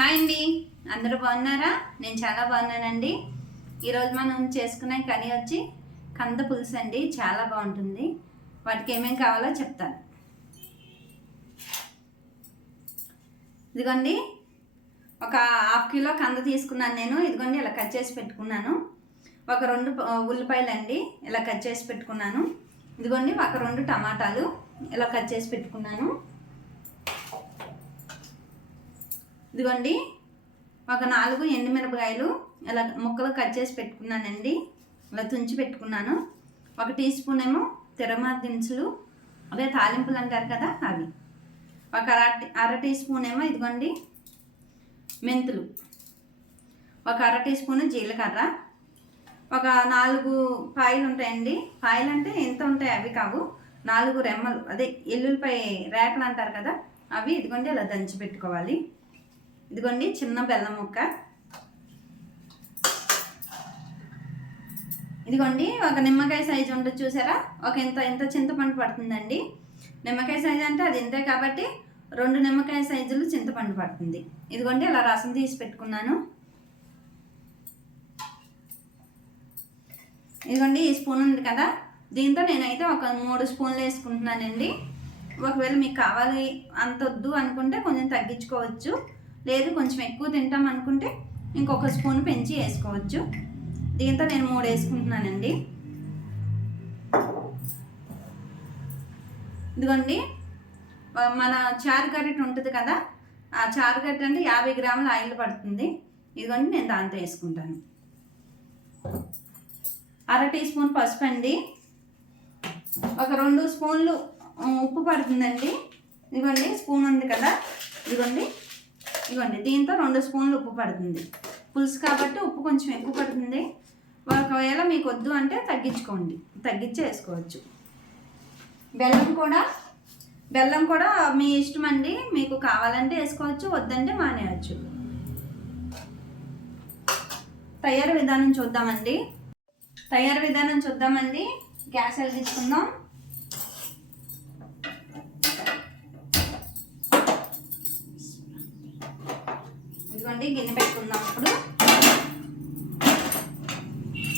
Hi అండి. అందరూ బాగున్నారా? నేను చాలా బాగున్నానండి. ఈరోజు మనం చేసుకునే కర్రీ వచ్చి కంద పులుసు అండి. చాలా బాగుంటుంది. వాటికి ఏమేమి కావాలో చెప్తాను. ఇదిగోండి. ఒక హాఫ్ కిలో కంద తీసుకున్నాను నేను. ఇదిగోండి ఇలా కట్ చేసి పెట్టుకున్నాను. ఒక రెండు ఉల్లిపాయలు అండి ఇలా కట్ చేసి పెట్టుకున్నాను. ఇదిగోండి ఒక రెండు టమాటాలు ఇలా కట్ చేసి పెట్టుకున్నాను. ఇదిగోండి ఒక నాలుగు ఎండుమిరపకాయలు ఇలా ముక్కలు కట్ చేసి పెట్టుకున్నానండి. ఇలా తుంచి పెట్టుకున్నాను. ఒక టీ స్పూన్ ఏమో తిరమా దినుసులు అదే తాలింపులు అంటారు కదా అవి. ఒక అర అర టీ స్పూన్ ఏమో ఇదిగోండి మెంతులు. ఒక అర టీ స్పూన్ జీలకర్ర. ఒక నాలుగు పాయలు ఉంటాయండి. పాయలు అంటే ఎంత ఉంటాయి అవి కావు. నాలుగు రెమ్మలు అదే ఎల్లుల్లిపాయ రేకలు అంటారు కదా అవి ఇదిగోండి ఇలా దంచి పెట్టుకోవాలి. ఇదిగోండి చిన్న బెల్లం ముక్క. ఇదిగోండి ఒక నిమ్మకాయ సైజు ఉంటుంది చూసారా? ఒక ఇంత ఇంత చింతపండు పడుతుందండి. నిమ్మకాయ సైజు అంటే అది ఇంతే కాబట్టి రెండు నిమ్మకాయ సైజులు చింతపండు పడుతుంది. ఇదిగోండి అలా రసం తీసి పెట్టుకున్నాను. ఇదిగోండి ఈ స్పూన్ ఉంది కదా? దీంతో నేనైతే ఒక మూడు స్పూన్లు వేసుకుంటున్నానండి. ఒకవేళ మీకు కావాలి అంత వద్దు అనుకుంటే కొంచెం తగ్గించుకోవచ్చు. లేదు కొంచెం ఎక్కువ తింటాం అనుకుంటే ఇంకొక స్పూన్ పెంచి వేసుకోవచ్చు. దీంతో నేను మూడు వేసుకుంటున్నానండి. ఇదిగోండి మన చారు గరిటె ఉంటుంది కదా ఆ చారు గరిటె అంటే యాభై గ్రాముల ఆయిల్ పడుతుంది. ఇదిగోండి నేను దాంతో వేసుకుంటాను. అర టీ స్పూన్ పసుపు అండి. ఒక రెండు స్పూన్లు ఉప్పు పడుతుందండి. ఇదిగోండి స్పూన్ ఉంది కదా. ఇదిగోండి ఇవ్వండి. దీంతో రెండు స్పూన్లు ఉప్పు పడుతుంది. పులుసు కాబట్టి ఉప్పు కొంచెం ఎక్కువ పడుతుంది. ఒకవేళ మీకు వద్దు అంటే తగ్గించుకోండి. తగ్గించి వేసుకోవచ్చు. బెల్లం కూడా బెల్లం కూడా మీ ఇష్టం అండి. మీకు కావాలంటే వేసుకోవచ్చు వద్దంటే మానేయచ్చు. తయారు విధానం చూద్దామండి. తయారు విధానం చూద్దామండి. గ్యాస్ వెలిగించుకుందాం ఇదిగోండి గిన్నె పెట్టుకుందాం ఇప్పుడు.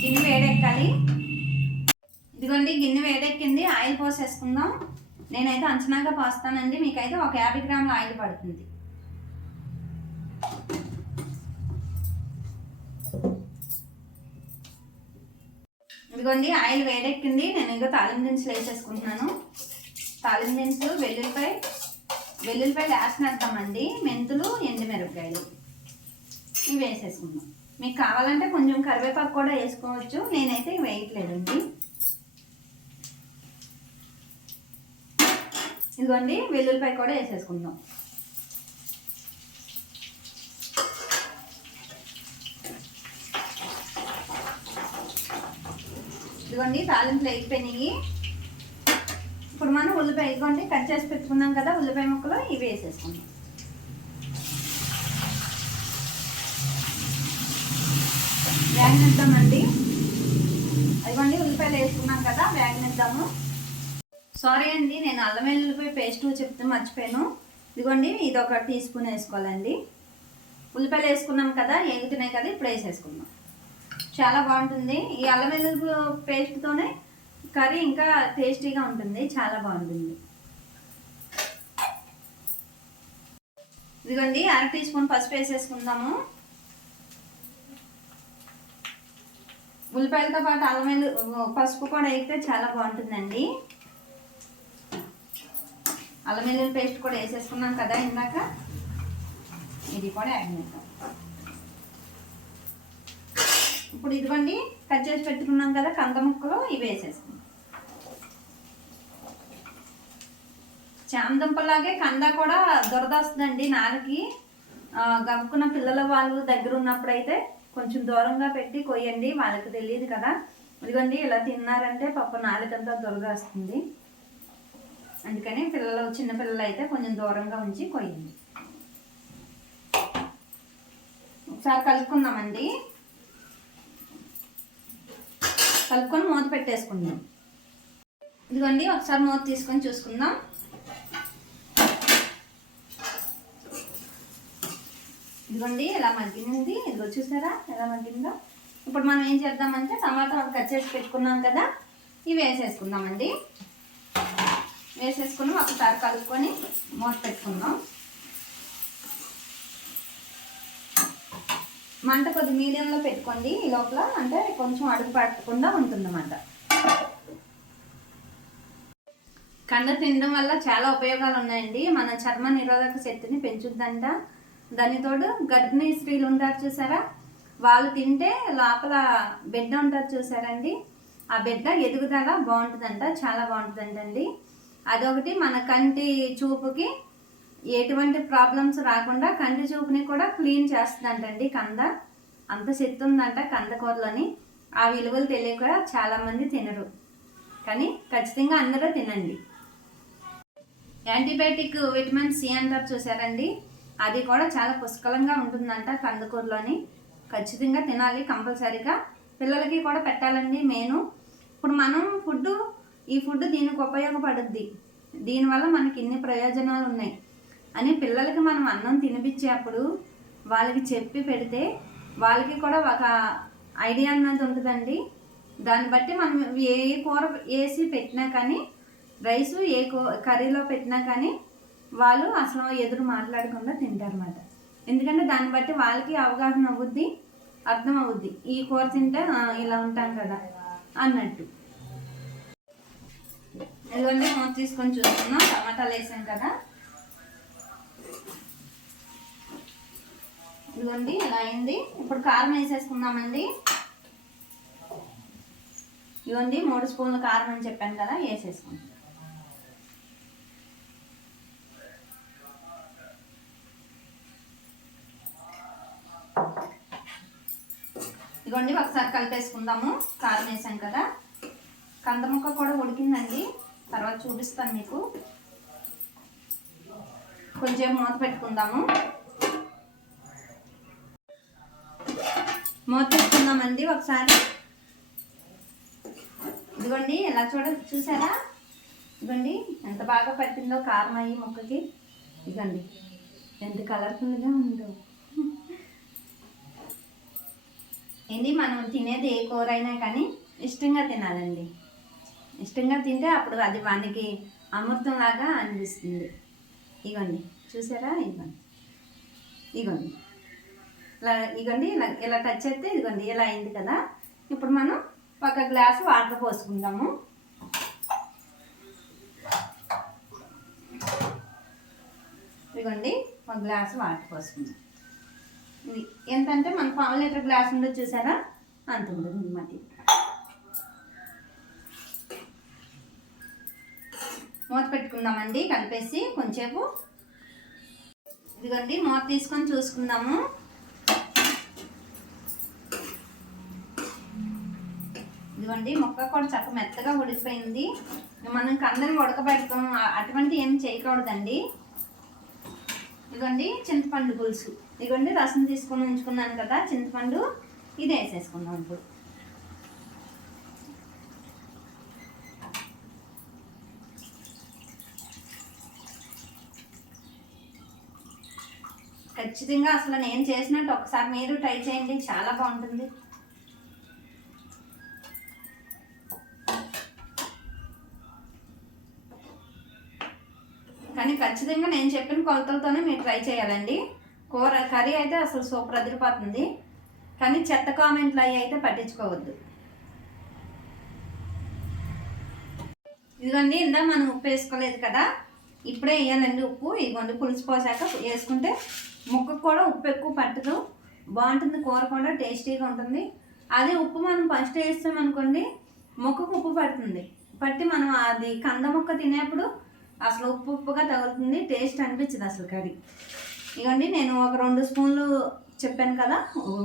గిన్నె వేడెక్కాలి. ఇదిగోండి గిన్నె వేడెక్కింది ఆయిల్ పోసేసుకుందాం. నేనైతే అంచనాగా పోస్తానండి మీకైతే ఒక యాభై గ్రాముల ఆయిల్ పడుతుంది. ఇదిగోండి ఆయిల్ వేడెక్కింది నేను ఇంకా తాలిం దినుసులు వేసేసుకుంటున్నాను. తాలిం దినుసులు వెల్లుల్లిపాయ లాస్ట్ వేసినేద్దామండి మెంతులు ఎండుమిరపకాయలు. ఇవి వేసేసుకుందాం మీకు కావాలంటే కొంచెం కరివేపాకు కూడా వేసుకోవచ్చు. నేనైతే వేయట్లేదండి. ఇదిగోండి వెల్లుల్లిపాయ కూడా వేసేసుకుందాం. ఇదిగోండి తాలింపులు వేగిపోయినాయి ఇప్పుడు మనం ఉల్లిపాయ ఇదిగోండి కట్ చేసి పెట్టుకున్నాం కదా ఉల్లిపాయ ముక్కలు ఇవి వేసేసుకుందాం. వేగనిద్దామండి అదిగోండి ఉల్లిపాయలు వేసుకున్నాం కదా వేగనిద్దాము సారీ అండి నేను అల్లం వెల్లుల్లిపాయ పేస్ట్ చెప్తే మర్చిపోయాను. ఇదిగోండి ఇది ఒక టీ స్పూన్ వేసుకోవాలండి. ఉల్లిపాయలు వేసుకున్నాం కదా ఎంగుతున్నాయి కదా ఇప్పుడు వేసేసుకుందాం. చాలా బాగుంటుంది. ఈ అల్లం వెల్లుల్లి పేస్ట్తోనే కర్రీ ఇంకా టేస్టీగా ఉంటుంది చాలా బాగుంటుంది. ఇదిగోండి అర టీ స్పూన్ పసుపు వేసేసుకుందాము. ఉల్లిపాయలతో పాటు అల్లం పసుపు కూడా వేస్తే చాలా బాగుంటుందండి. అల్లం వెల్లుల్లి పేస్ట్ కూడా వేసేసుకున్నాం కదా ఇందాక. ఇది కూడా యాడ్ చేద్దాం. ఇప్పుడు ఇదిగోండి కట్ చేసి పెట్టుకున్నాం కదా కంద ముక్కలు ఇవి వేసేసుకుందాం. చామదుంపలాగే కంద కూడా దొరదొస్తుందండి నాలుగు గమ్ముకున్న పిల్లల వాళ్ళు దగ్గర ఉన్నప్పుడు అయితే కొంచెం దూరంగా పెట్టి కొయ్యండి వాళ్ళకి తెలియదు కదా. ఇదిగోండి ఇలా తిన్నారంటే పప్పు నాలుకంతా దొరదొస్తుంది అందుకని పిల్లలు చిన్నపిల్లలు అయితే కొంచెం దూరంగా ఉంచి కొయ్యండి. ఒకసారి కలుపుకుందామండి. కలుపుకొని మూత పెట్టేసుకుందాం. ఇదిగోండి ఒకసారి మూత తీసుకొని చూసుకుందాం. ఇదిగోండి ఎలా మగ్గింది? ఇదిగో చూసారా? ఎలా మగ్గిందో? ఇప్పుడు మనం ఏం చేద్దామంటే టమాటా కట్ చేసి పెట్టుకున్నాం కదా ఇవి వేసేసుకుందామండి. వేసేసుకుని ఒకసారి కలుపుకొని మూత పెట్టుకుందాం. మంట కొద్ది మీడియంలో పెట్టుకోండి ఈ లోపల అంటే కొంచెం అడుగు పట్టకుండా ఉంటుందన్నమాట. కంద తినడం వల్ల చాలా ఉపయోగాలు ఉన్నాయండి. మన చర్మ నిరోధక శక్తిని పెంచుద్దంట. దానితోడు గర్భిణీ స్త్రీలు ఉంటారు చూసారా? వాళ్ళు తింటే లోపల బిడ్డ ఉంటారు చూసారండి. ఆ బిడ్డ ఎదుగుదల బాగుంటుందంట చాలా బాగుంటుందంటండి. అదొకటి మన కంటి చూపుకి ఎటువంటి ప్రాబ్లమ్స్ రాకుండా కంటి చూపుని కూడా క్లీన్ చేస్తుందంటండి కంద. అంత శక్తి ఉందంట కందకూరలోని ఆ విలువలు తెలియక చాలామంది తినరు. కానీ ఖచ్చితంగా అందరూ తినండి. యాంటీబయాటిక్ విటమిన్ సి అంటారు చూసారండి. అది కూడా చాలా పుష్కలంగా ఉంటుందంట కందుకూరులోని. ఖచ్చితంగా తినాలి కంపల్సరీగా. పిల్లలకి కూడా పెట్టాలండి మెయిన్. ఇప్పుడు మనం ఫుడ్ ఈ ఫుడ్ దీనికి ఉపయోగపడుద్ది. దీనివల్ల మనకి ఇన్ని ప్రయోజనాలు ఉన్నాయి అని పిల్లలకి మనం అన్నం తినిపించేప్పుడు వాళ్ళకి చెప్పి పెడితే వాళ్ళకి కూడా ఒక ఐడియా అన్నది ఉంటుందండి. దాన్ని బట్టి మనం ఏ కూర వేసి పెట్టినా కానీ రైస్ ఏ కర్రీలో పెట్టినా కానీ వాళ్ళు అసలు ఎదురు మాట్లాడకుండా తింటారన్నమాట. ఎందుకంటే దాన్ని బట్టి వాళ్ళకి అవగాహన అవుద్ది అర్థం అవుద్ది. ఈ కూర తింటే ఇలా ఉంటాం కదా అన్నట్టు. ఇదిగోండి మూత తీసుకొని చూసుకున్నాం టమాటాలు వేసాం కదా. ఇదిగోండి ఇలా అయింది. ఇప్పుడు కారం వేసేసుకుందామండి. ఇదిగోండి మూడు స్పూన్ల కారం అని చెప్పాను కదా వేసేసుకుందాం ఇదిగోండి ఒకసారి కలిపేసుకుందాము. కారం వేసాం కదా. కంద ముక్క కూడా ఉడికిందండి. తర్వాత చూపిస్తాను మీకు. కొంచెం మూత పెట్టుకుందాము. మూత పెట్టుకుందామండి ఒకసారి. ఇదిగోండి ఎలా చూడ చూసారా? ఇదిగోండి ఎంత బాగా పట్టిందో కారం అయ్యి మొక్కకి. ఇదిగోండి ఎంత కలర్ఫుల్గా ఉందో. ఇది మనం తినేది ఏ కూర అయినా కానీ ఇష్టంగా తినాలండి. ఇష్టంగా తింటే అప్పుడు అది వానికి అమృతంలాగా అనిపిస్తుంది. ఇగోండి చూసారా? ఇగోండి. ఇగోండి. ఇలా ఇగోండి ఇలా ఇలా టచ్ చేస్తే ఇదిగోండి ఇలా అయింది కదా. ఇప్పుడు మనం ఒక గ్లాసు వాటర్ పోసుకుందాము. ఇదిగోండి ఒక గ్లాసు వాటర్ పోసుకుందాం. ఇది ఎంతంటే మన పావు లీటర్ గ్లాస్ ఉండదు చూసారా? అంత ఉండదు అనమాట మూత పెట్టుకుందామండి కలిపేసి కొంచెంసేపు. ఇదిగోండి మూత తీసుకొని చూసుకుందాము. ఇదిగోండి మొక్క కూడా చక్క మెత్తగా ఉడికిపోయింది. మనం కందని ఉడకబెడతాం అటువంటి ఏం చేయకూడదండి. ఇదిగోండి చింతపండు పులుసు. ఇదిగోండి రసం తీసుకొని ఉంచుకున్నాను కదా చింతపండు ఇది వేసేసుకుందాం ఇప్పుడు. ఖచ్చితంగా అసలు నేను చేసినట్టు ఒకసారి మీరు ట్రై చేయండి చాలా బాగుంటుంది. కానీ ఖచ్చితంగా నేను చెప్పిన కొలతలతోనే మీరు ట్రై చేయాలండి. కూర కర్రీ అయితే అసలు సూపర్ అదిరిపోతుంది. కానీ చెత్త కామెంట్లు అవి అయితే పట్టించుకోవద్దు. ఇదిగోండి ఇందా మనం ఉప్పు వేసుకోలేదు కదా. ఇప్పుడే వేయాలండి ఉప్పు. ఇదిగోండి పులుసు పోసాక వేసుకుంటే ముక్కకు కూడా ఉప్పు ఎక్కువ పట్టదు. బాగుంటుంది కూర కూడా టేస్టీగా ఉంటుంది. అదే ఉప్పు మనం ఫస్ట్ వేస్తాం అనుకోండి ముక్కకు ఉప్పు పడుతుంది. పట్టి మనం అది కంద ముక్క తినేప్పుడు అసలు ఉప్పు ఉప్పుగా తగులుతుంది టేస్ట్ అనిపించదు అసలు కర్రీ. ఇగోండి నేను ఒక రెండు స్పూన్లు చెప్పాను కదా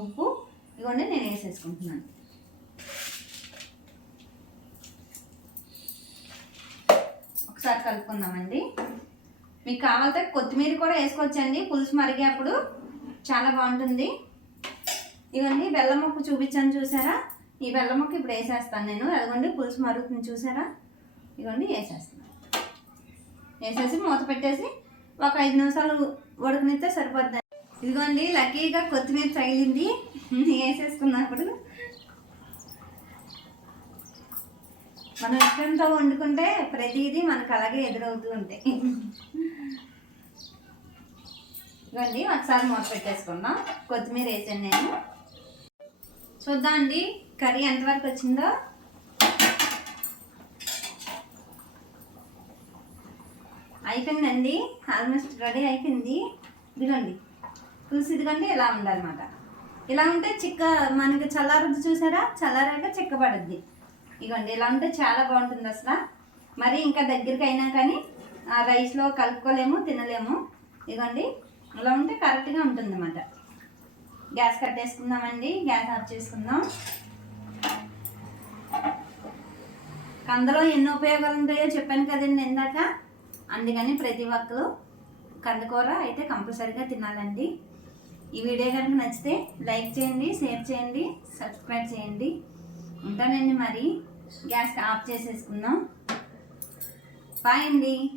ఉప్పు. ఇదిగోండి నేను వేసేసుకుంటున్నాను. ఒకసారి కలుపుకుందామండి. మీకు కావాలంటే కొత్తిమీర కూడా వేసుకోవచ్చండి. పులుసు మరిగేప్పుడు చాలా బాగుంటుంది. ఇవన్నీ బెల్లం ముక్క చూపించాను చూసారా? ఈ బెల్లం ముక్క ఇప్పుడు వేసేస్తాను నేను. అదిగోండి పులుసు మరుగుతుంది చూసారా? ఇదిగోండి వేసేస్తాను వేసేసి మూత పెట్టేసి ఒక ఐదు నిమిషాలు ఉడకనిస్తే సరిపోద్ది. ఇదిగోండి లక్కీగా కొత్తిమీర తగిలింది. వేసేసుకున్నప్పుడు మనం ఇష్టంతో వండుకుంటే ప్రతిదీ మనకు అలాగే ఎదురవుతూ ఉంటాయి. ఇవ్వండి ఒకసారి మూత పెట్టేసుకుందాం. కొత్తిమీర వేసాను నేను. చూద్దాం అండి కర్రీ ఎంతవరకు వచ్చిందో. అయిపోయిందండి. ఆల్మోస్ట్ రెడీ అయిపోయింది. ఇదిగోండి. పులుసు ఇదిగోండి ఇలా ఉండాలన్నమాట ఇలా ఉంటే చిక్క మనకి చల్లారుద్ది చూసారా? చల్లారాక చిక్కబడుద్ది ఇదిగోండి ఇలా ఉంటే చాలా బాగుంటుంది అసలు. మరి ఇంకా దగ్గరికి అయినా కానీ ఆ రైస్లో కలుపుకోలేము తినలేము. ఇదిగోండి ఇలా ఉంటే కరెక్ట్గా ఉంటుంది అన్నమాట గ్యాస్ కట్టేసుకుందామండి. గ్యాస్ ఆఫ్ చేసుకుందాం. కందలో ఎన్ని ఉపయోగాలు ఉంటాయో చెప్పాను కదండి ఇందాక. అందుకని ప్రతి ఒక్కరు కందకూర అయితే కంపల్సరీగా తినాలండి. ఈ వీడియో కనుక నచ్చితే లైక్ చేయండి షేర్ చేయండి సబ్స్క్రైబ్ చేయండి. ఉంటానండి మరి. గ్యాస్ ఆఫ్ చేసేసుకుందాం. బాయ్ అండి.